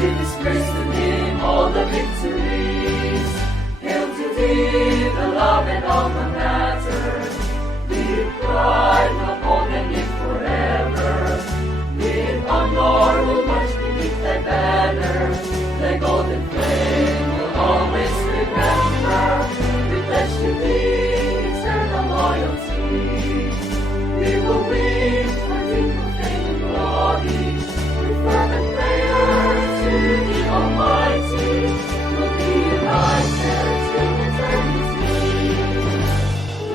Give His praise to Him all the victories. Hail to Thee, the love and all the matter. With pride, not old and live forever. With honor, we'll march beneath Thy banner. Thy golden flame will always remember. We pledge to Thee eternal loyalty. We will win for Thee for fame and glory. With fervent prayer to the Almighty, we'll be united till eternity.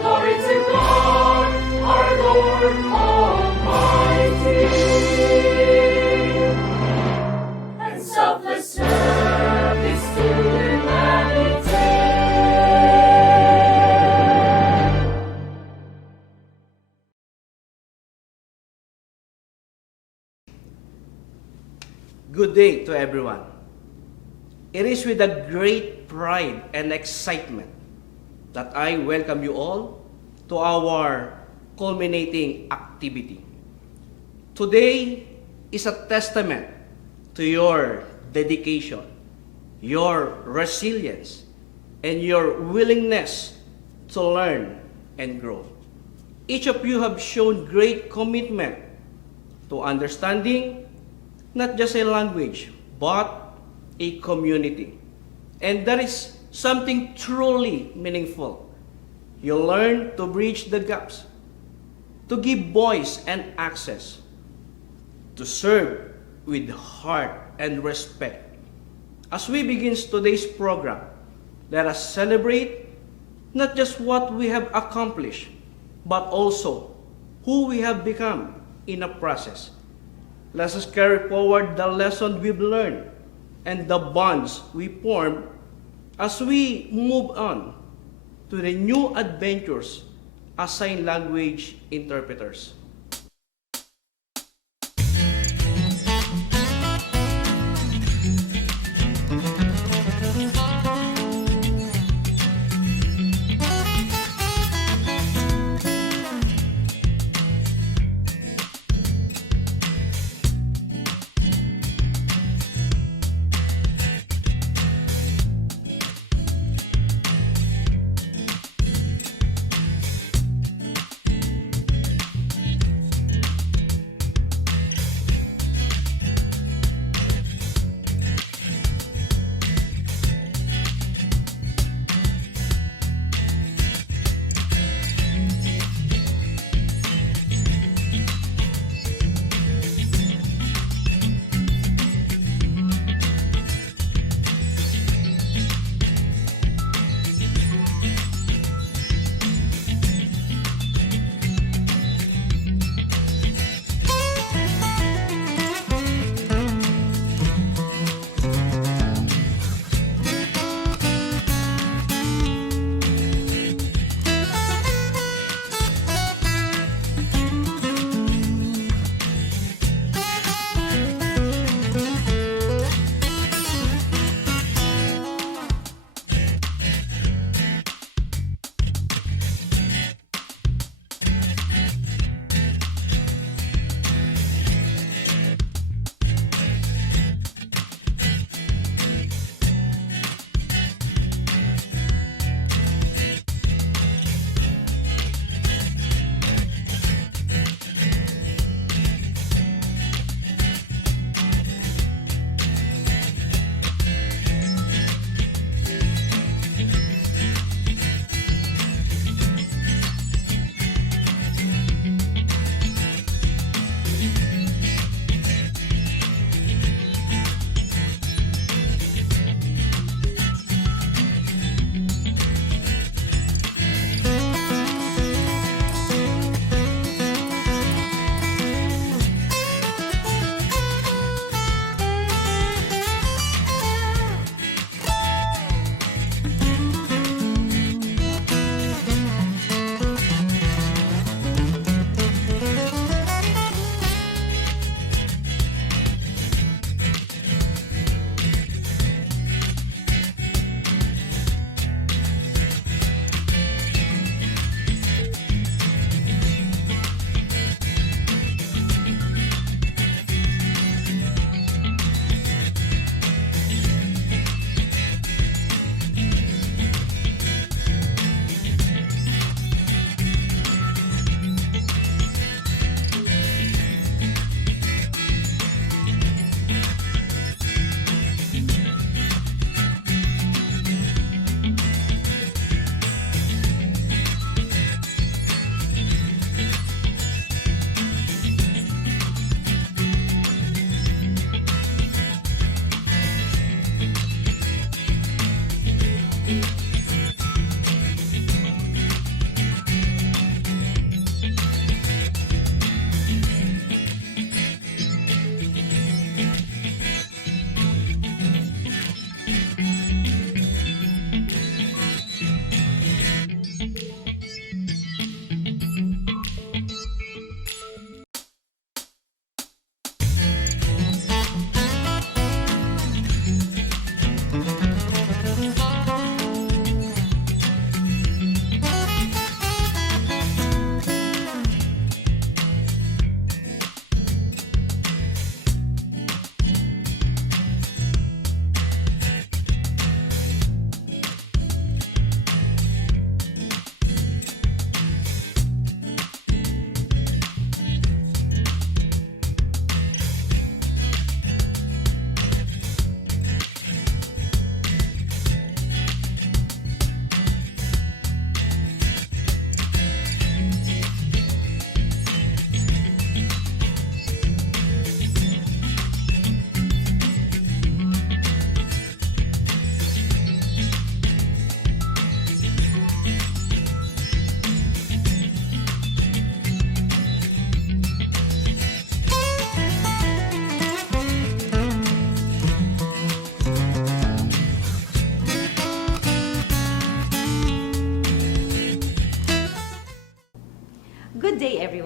Glory to God, our Lord Almighty, and selfless service to humanity. Good day to everyone. It is with a great pride and excitement that I welcome you all to our culminating activity. Today is a testament to your dedication, your resilience, and your willingness to learn and grow. Each of you have shown great commitment to understanding not just a language, but a community. And that is something truly meaningful. You learn to bridge the gaps, to give voice and access, to serve with heart and respect. As we begin today's program, let us celebrate not just what we have accomplished, but also who we have become in the process. Let us carry forward the lesson we've learned and the bonds we form as we move on to the new adventures as sign language interpreters.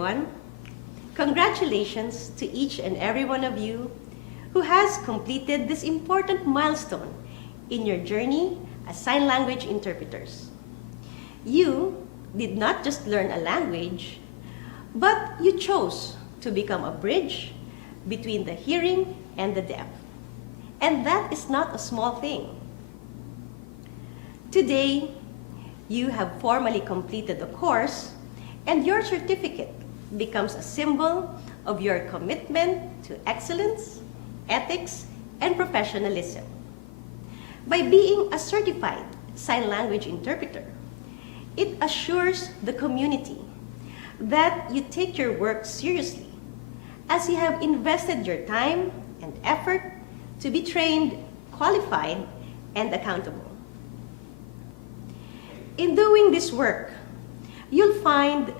everyone. Congratulations to each and every one of you who has completed this important milestone in your journey as sign language interpreters. You did not just learn a language, but you chose to become a bridge between the hearing and the deaf. And that is not a small thing. Today, you have formally completed the course, and your certificate becomes a symbol of your commitment to excellence, ethics, and professionalism. By being a certified sign language interpreter, it assures the community that you take your work seriously, as you have invested your time and effort to be trained, qualified, and accountable. In doing this work, you'll find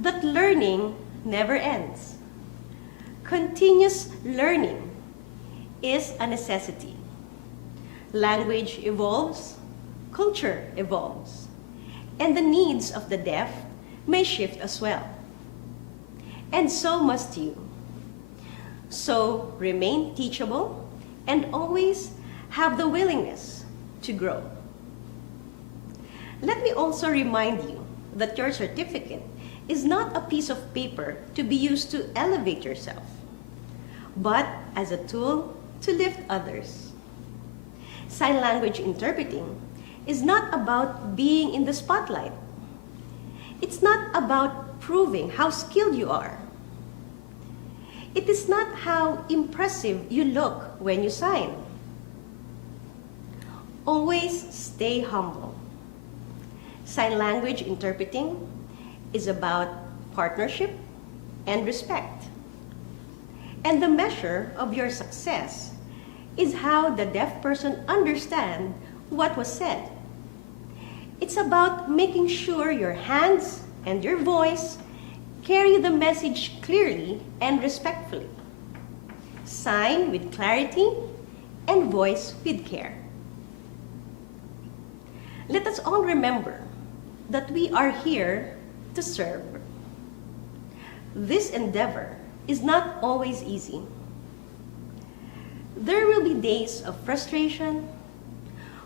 that learning never ends. Continuous learning is a necessity. Language evolves, culture evolves, and the needs of the deaf may shift as well. And so must you. So remain teachable and always have the willingness to grow. Let me also remind you that your certificate is not a piece of paper to be used to elevate yourself, but as a tool to lift others. Sign language interpreting is not about being in the spotlight. It's not about proving how skilled you are. It is not how impressive you look when you sign. Always stay humble. Sign language interpreting is about partnership and respect. And the measure of your success is how the deaf person understands what was said. It's about making sure your hands and your voice carry the message clearly and respectfully. Sign with clarity and voice with care. Let us all remember that we are here to serve. This endeavor is not always easy. There will be days of frustration,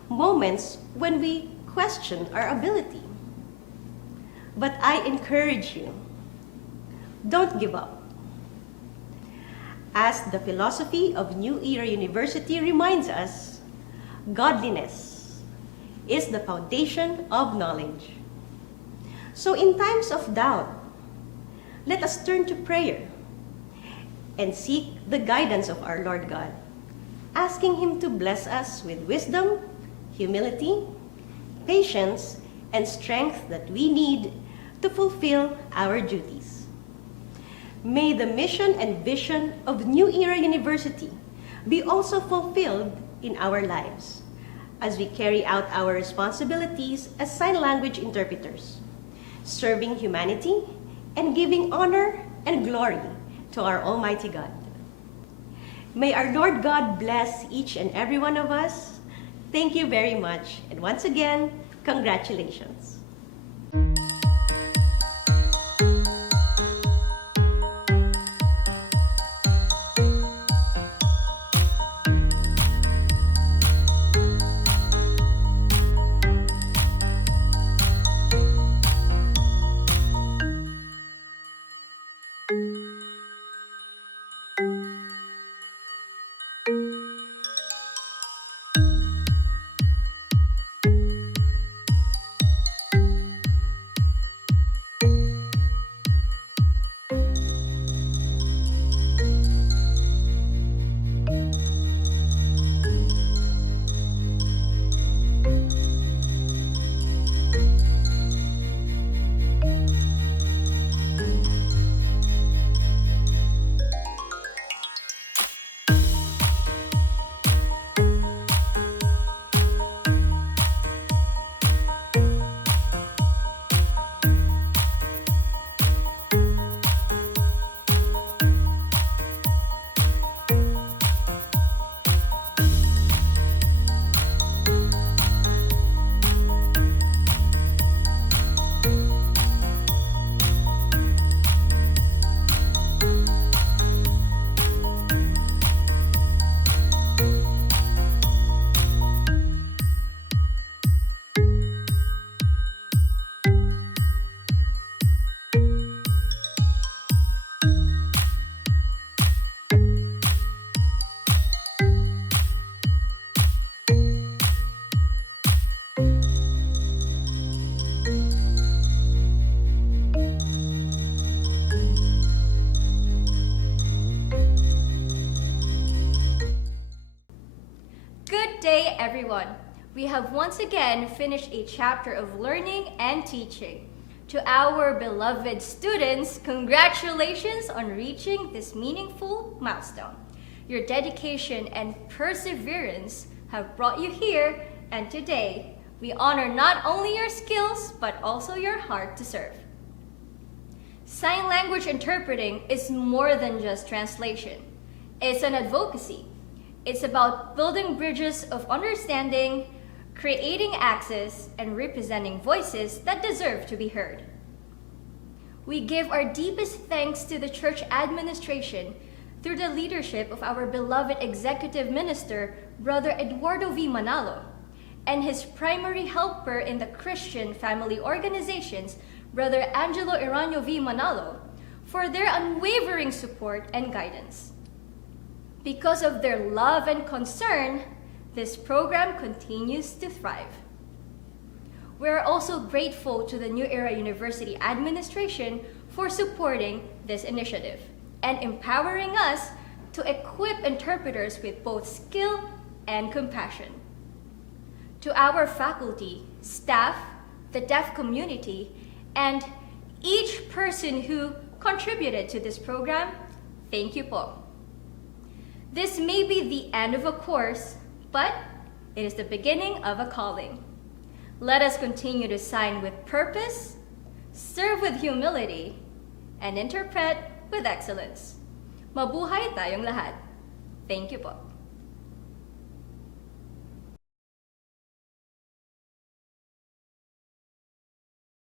moments when we question our ability. But I encourage you, don't give up. As the philosophy of New Era University reminds us, godliness is the foundation of knowledge. So in times of doubt, let us turn to prayer and seek the guidance of our Lord God, asking Him to bless us with wisdom, humility, patience, and strength that we need to fulfill our duties. May the mission and vision of New Era University be also fulfilled in our lives as we carry out our responsibilities as sign language interpreters, serving humanity and giving honor and glory to our Almighty God. May our Lord God bless each and every one of us. Thank you very much. And once again, congratulations. everyone. We have once again finished a chapter of learning and teaching. To our beloved students, congratulations on reaching this meaningful milestone. Your dedication and perseverance have brought you here, and today we honor not only your skills but also your heart to serve. Sign language interpreting is more than just translation. It's an advocacy. It's about building bridges of understanding, creating access, and representing voices that deserve to be heard. We give our deepest thanks to the church administration through the leadership of our beloved executive minister, Brother Eduardo V. Manalo, and his primary helper in the Christian family organizations, Brother Angelo Iranio V. Manalo, for their unwavering support and guidance. Because of their love and concern, this program continues to thrive. We are also grateful to the New Era University administration for supporting this initiative and empowering us to equip interpreters with both skill and compassion. To our faculty, staff, the deaf community, and each person who contributed to this program, thank you po. This may be the end of a course, but it is the beginning of a calling. Let us continue to sign with purpose, serve with humility, and interpret with excellence. Mabuhay tayong lahat. Thank you po.